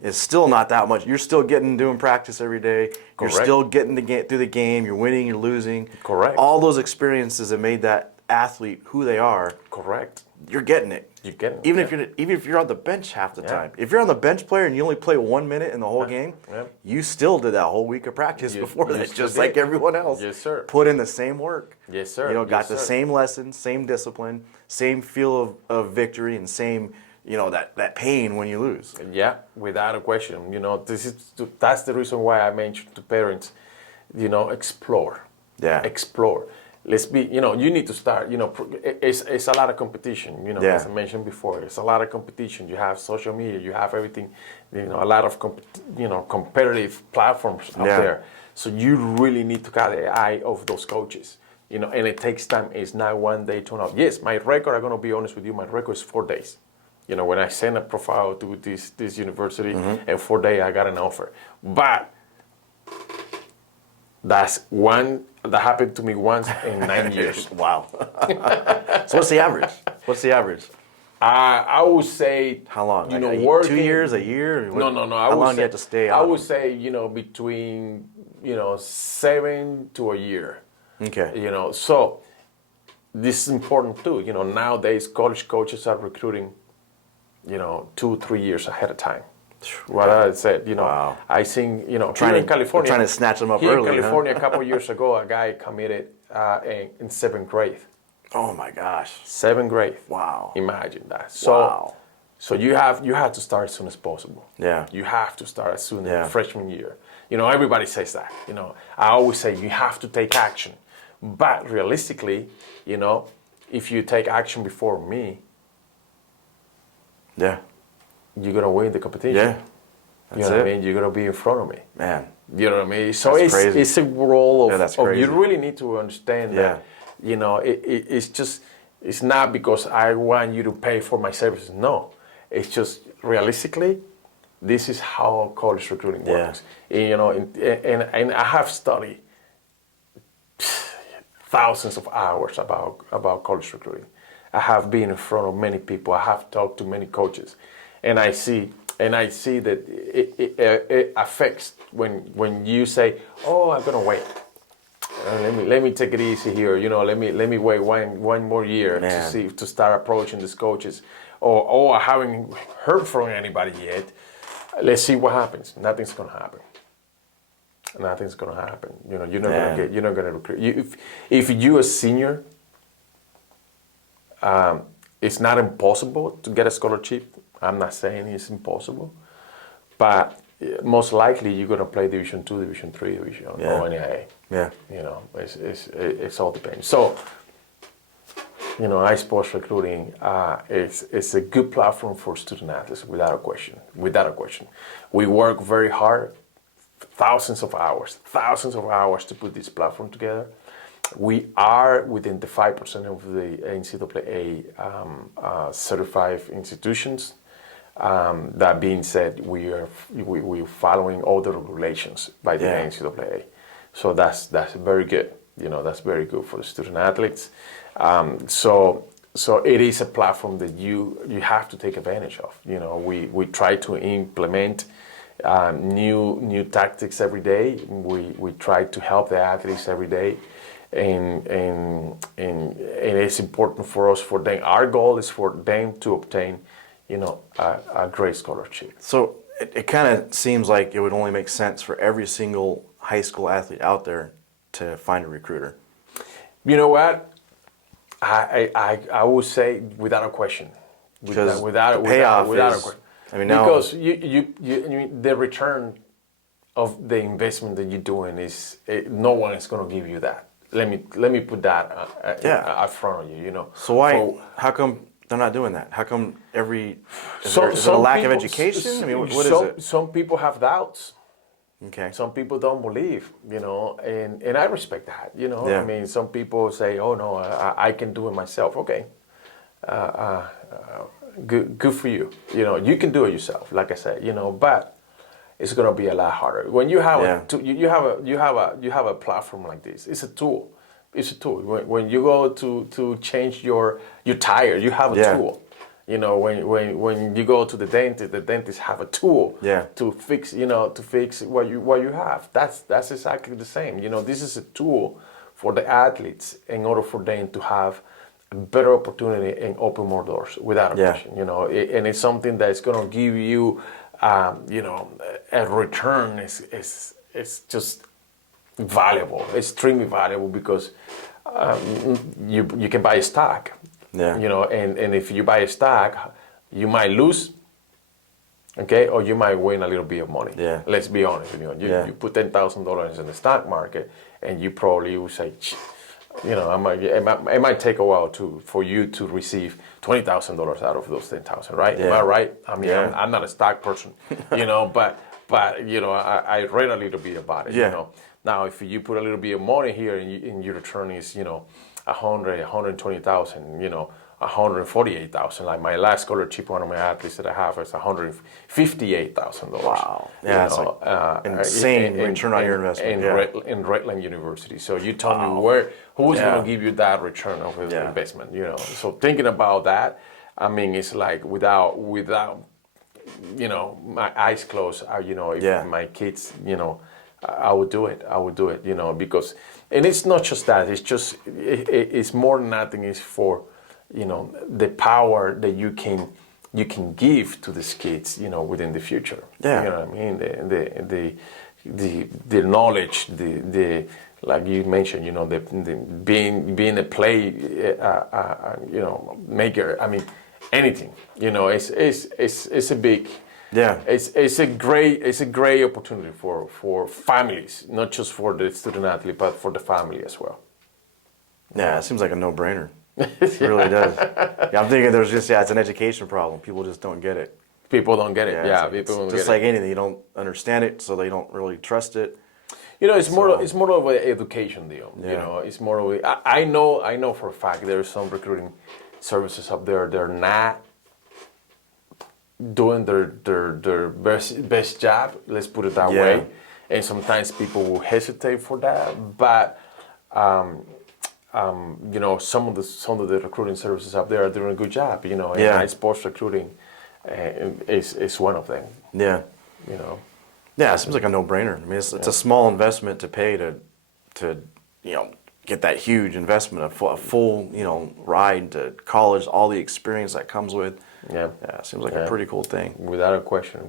is still not that much. You're still doing practice every day. You're still getting through the game. You're winning, you're losing. Correct. All those experiences that made that athlete who they are. Correct. You're getting it. You're getting it. Even if you're on the bench half the time. If you're on the bench player and you only play 1 minute in the whole game, you still did that whole week of practice before that, just like everyone else. Yes, sir. Put in the same work. Yes, sir. Got the same lessons, same discipline, same feel of victory, and same, that pain when you lose. Yeah, without a question. That's the reason why I mentioned to parents, explore. Yeah. Explore. Let's be, you need to start, it's a lot of competition, as I mentioned before, it's a lot of competition. You have social media, you have everything, a lot of, competitive platforms out there. So you really need to catch the eye of those coaches, and it takes time. It's not one day turn out. Yes, my record, I'm going to be honest with you, my record is 4 days. When I send a profile to this university, and 4 days I got an offer. But that's one that happened to me once in 9 years. Wow. So what's the average? I would say, how long? Working 2 years, a year? No. How long do you have to stay out? I would say, between 7 to a year. Okay. So this is important too. Nowadays college coaches are recruiting, 2-3 years ahead of time. What I said, wow. I think, here in California, trying to snatch them up here early. In California, a couple of years ago, a guy committed in 7th grade. Oh my gosh. 7th grade. Wow. Imagine that. So, so you have to start as soon as possible. Yeah. You have to start as soon as freshman year. Everybody says that. I always say you have to take action, but realistically, if you take action before me, you're gonna win the competition. Yeah, that's what I mean. You're gonna be in front of me, man. You know what I mean. So it's a role of, crazy. You really need to understand that. It's not because I want you to pay for my services. No, it's just realistically, this is how college recruiting works. And I have studied thousands of hours about college recruiting. I have been in front of many people. I have talked to many coaches. And I see that it affects when you say, "Oh, I'm gonna wait. Let me take it easy here. Let me wait one more year to start approaching these coaches, or I haven't heard from anybody yet. Let's see what happens." Nothing's gonna happen. Nothing's gonna happen. You're not gonna recruit. If you're a senior, it's not impossible to get a scholarship. I'm not saying it's impossible, but most likely you're gonna play Division II, Division III, Division or NAIA. Yeah. It's all depends. So, iSports recruiting it's a good platform for student athletes without a question. We work very hard, thousands of hours to put this platform together. We are within the 5% of the NCAA certified institutions. That being said, we're following all the regulations by the NCAA. So that's very good. That's very good for the student athletes. So it is a platform that you have to take advantage of. We try to implement new tactics every day. We try to help the athletes every day. And it's important for us, for them. Our goal is for them to obtain, a great scholarship. So it kind of seems like it would only make sense for every single high school athlete out there to find a recruiter. You know what? I would say without a question. Because without the payoff without is, a question. I mean, now, because the return of the investment that you're doing is no one is going to give you that. Let me put that up front of you. So why? How come they're not doing that? How come is it a lack of education? I mean, what is it? Some people have doubts. Okay. Some people don't believe, and I respect that, Yeah. I mean, some people say, oh, no, I can do it myself. Okay. Good for you. You can do it yourself, like I said, but it's going to be a lot harder. When you have you have a platform like this, it's a tool. It's a tool. When you go to change your tire, you have a tool. When you go to the dentist have a tool to fix what you have. That's exactly the same. This is a tool for the athletes in order for them to have a better opportunity and open more doors without a question. And it's something that's going to give you a return. It's just valuable, extremely valuable, because you can buy a stock. Yeah. And if you buy a stock, you might lose, okay, or you might win a little bit of money. Yeah. Let's be honest. You put $10,000 in the stock market, and you probably will say, it might take a while for you to receive $20,000 out of those 10,000, right? Yeah. Am I right? I mean, Yeah. I'm not a stock person, but I read a little bit about it. Yeah. Now, if you put a little bit of money here and your return is 120,000, 148,000. Like my last scholarship, one of my athletes that I have is $158,000. Wow. Yeah, that's insane return on your investment. In Redland University. So you tell me who's going to give you that return of investment? So thinking about that, I mean, it's like without my eyes closed. If my kids, I would do it. Because, and it's not just that. It's just it's more than nothing. It's for the power that you can give to these kids within the future. Yeah. You know what I mean? The knowledge, the like you mentioned, the being a play maker. I mean, anything. It's a big. Yeah, it's a great opportunity for families, not just for the student athlete, but for the family as well. Yeah, it seems like a no-brainer. It really does. Yeah, I'm thinking it's an education problem. People just don't get it. People don't get it. Yeah, people don't get it. Just like anything, you don't understand it, so they don't really trust it. It's more of an education deal. Yeah. It's more of I know for a fact there are some recruiting services up there. They're not doing their best job, let's put it that way, and sometimes people will hesitate for that. But some of the recruiting services up there are doing a good job. And iSportsRecruiting is one of them. Yeah. Yeah, it seems like a no-brainer. I mean, it's a small investment to pay to get that huge investment, a full ride to college, all the experience that comes with. Yeah, it seems like a pretty cool thing. Without a question.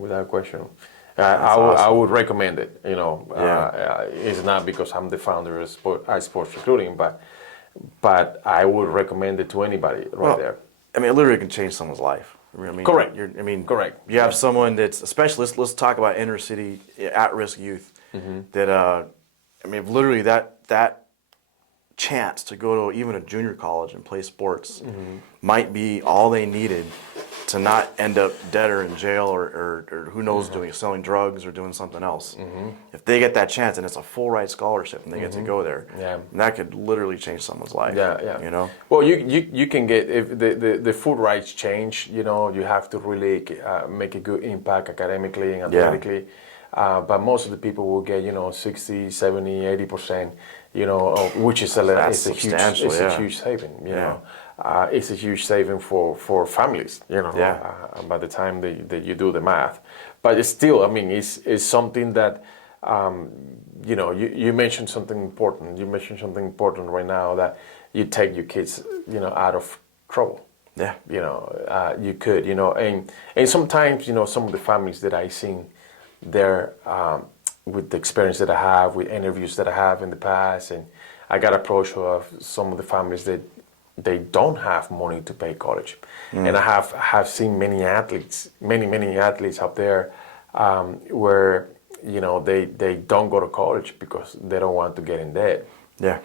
Awesome. I would recommend it. It's not because I'm the founder of iSportsRecruiting, but I would recommend it to anybody there. I mean, it literally can change someone's life. I mean, correct. Correct. You have someone that's, especially let's talk about inner city at-risk youth. Mm-hmm. That literally that chance to go to even a junior college and play sports might be all they needed to not end up dead or in jail or who knows, selling drugs or doing something else. If they get that chance and it's a full ride scholarship and they get to go there, that could literally change someone's life. Well, you can get, if the full rights change, you have to really make a good impact academically and athletically. But most of the people will get 60, 70, 80%. Which is a huge saving. It's a huge saving for families. By the time that you do the math, but it's still, it's something that you mentioned something important. You mentioned something important right now, that you take your kids out of trouble. Yeah. You could and sometimes some of the families that I've seen there. With the experience that I have, with interviews that I have in the past, and I got approached of some of the families that they don't have money to pay college, and I have seen many athletes out there where they don't go to college because they don't want to get in debt. Yeah.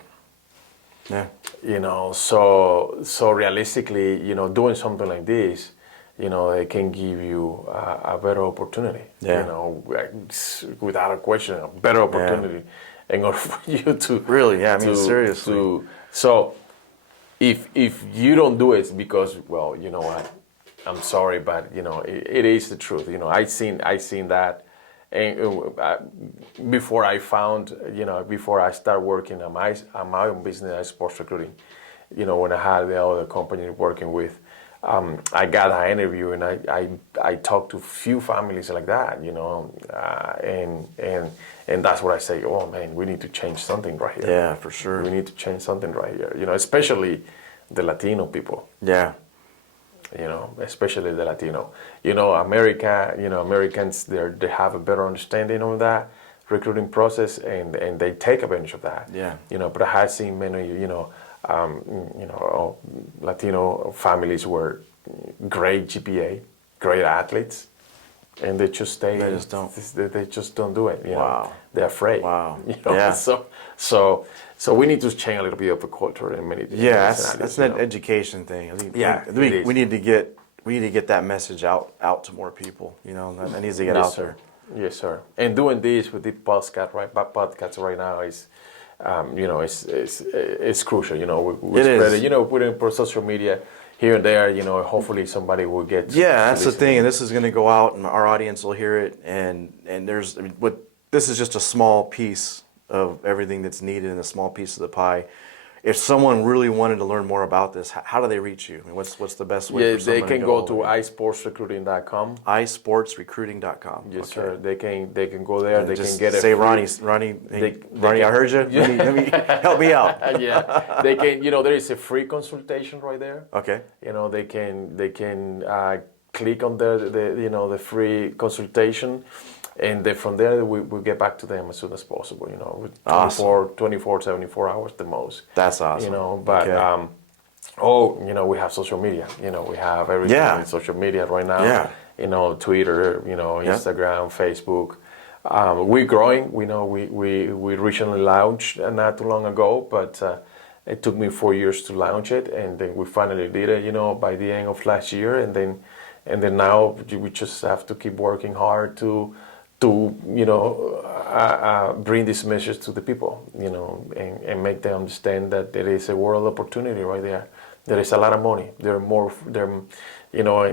Yeah. You know, so realistically, you know, doing something like this, you know, it can give you a better opportunity. Yeah. You know, without a question, a better opportunity in order for you to Really, yeah. I mean, seriously. So if you don't do it, it's because, well, you know what, I'm sorry, but you know, it is the truth. You know, I seen that, and before I found, you know, before I started working on my own business, sports recruiting, you know, when I had the other company working with, I got an interview, and I talked to few families like that, you know, and that's what I say. Oh man, we need to change something right here. Yeah, for sure. We need to change something right here. You know, especially the Latino people. Yeah. You know, especially the Latino. You know, Americans, they have a better understanding of that recruiting process, and they take advantage of that. Yeah. You know, but I have seen many, Latino families were great GPA, great athletes, and they just stay. They just don't. They just don't do it. You Wow. know, they're afraid. Wow. You know? Yeah. So we need to change a little bit of the culture in many. Yeah, scenarios, that's you an know? education thing. I think Yeah, we it is. need to get that message out to more people. You know, that needs to get Yes, out sir. there. Yes, sir. And doing this with the podcast right now is, you know, it's crucial. You know, we It spread is. it. You know, put it for social media here and there. You know, hopefully somebody will get. Yeah, to that's the listen. thing, and this is going to go out, and our audience will hear it. And there's, I mean, this is just a small piece of everything that's needed, and a small piece of the pie. If someone really wanted to learn more about this, how do they reach you? I mean, what's the best way? Yeah, for someone they can to go get to hold of you? iSportsRecruiting.com. iSportsRecruiting.com. Yes, Okay. sir. They can go there. And they just can get a say, free- Ronnie, They I can- heard you. Let me help me out. Yeah, they can. You know, there is a free consultation right there. Okay. You know, they can click on the free consultation, and then from there we get back to them as soon as possible. You know, with Awesome. 74 hours the most. That's awesome. You know, but Okay. you know, we have social media. You know, we have everything Yeah. in social media right now. Yeah. You know, Twitter. You know, Yeah. Instagram, Facebook. We're growing. We know we recently launched not too long ago, but it took me 4 years to launch it, and then we finally did it. You know, by the end of last year, and then now we just have to keep working hard to bring this message to the people. You know, and make them understand that there is a world opportunity right there. There is a lot of money. You know,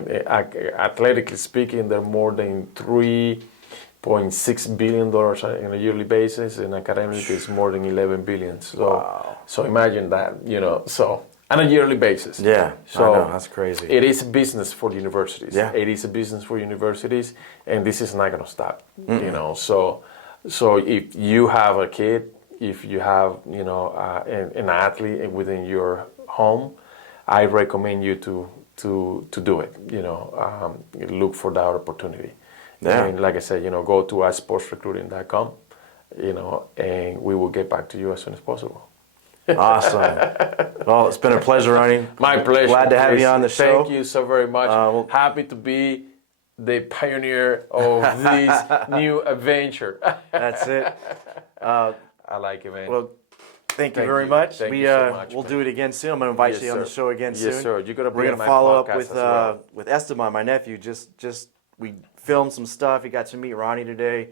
athletically speaking, there are more than $3.6 billion on a yearly basis, and academically it's more than 11 billion. So, Wow. so imagine that, you know, so on a yearly basis. Yeah, So I know, that's crazy. It is a business for universities. Yeah. It is a business for universities, and this is not going to stop. You know, so if you have a kid, if you have, you know, an athlete within your home, I recommend you to do it. You know, look for that opportunity. Yeah. I mean, like I said, you know, go to iSportsRecruiting.com, you know, and we will get back to you as soon as possible. Awesome. Well, it's been a pleasure, Ronnie. My pleasure. Glad to have you on the show. Thank you so very much. Happy to be the pioneer of this new adventure. That's it. I like it, man. Well, thank you Thank very you. much. Thank you so much, We'll man. do it again soon. I'm going to invite Yes, you on the sir. show again soon. Yes, sir. You're gonna be We're on going to my follow up podcast with as well. Esteban, my nephew. Just we filmed some stuff. He got to meet Ronnie today,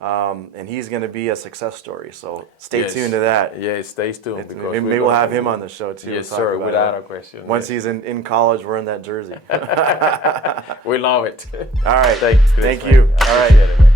and he's going to be a success story. So stay Yes. tuned to that. Yeah, stay tuned. because Maybe we're we'll gonna have do- him on the show too. Yes, to talk sir. about Without it. a question. Once yes. he's in college, wearing that jersey. We love it. All right. Thank Thank you. man. All right. Appreciate it, man.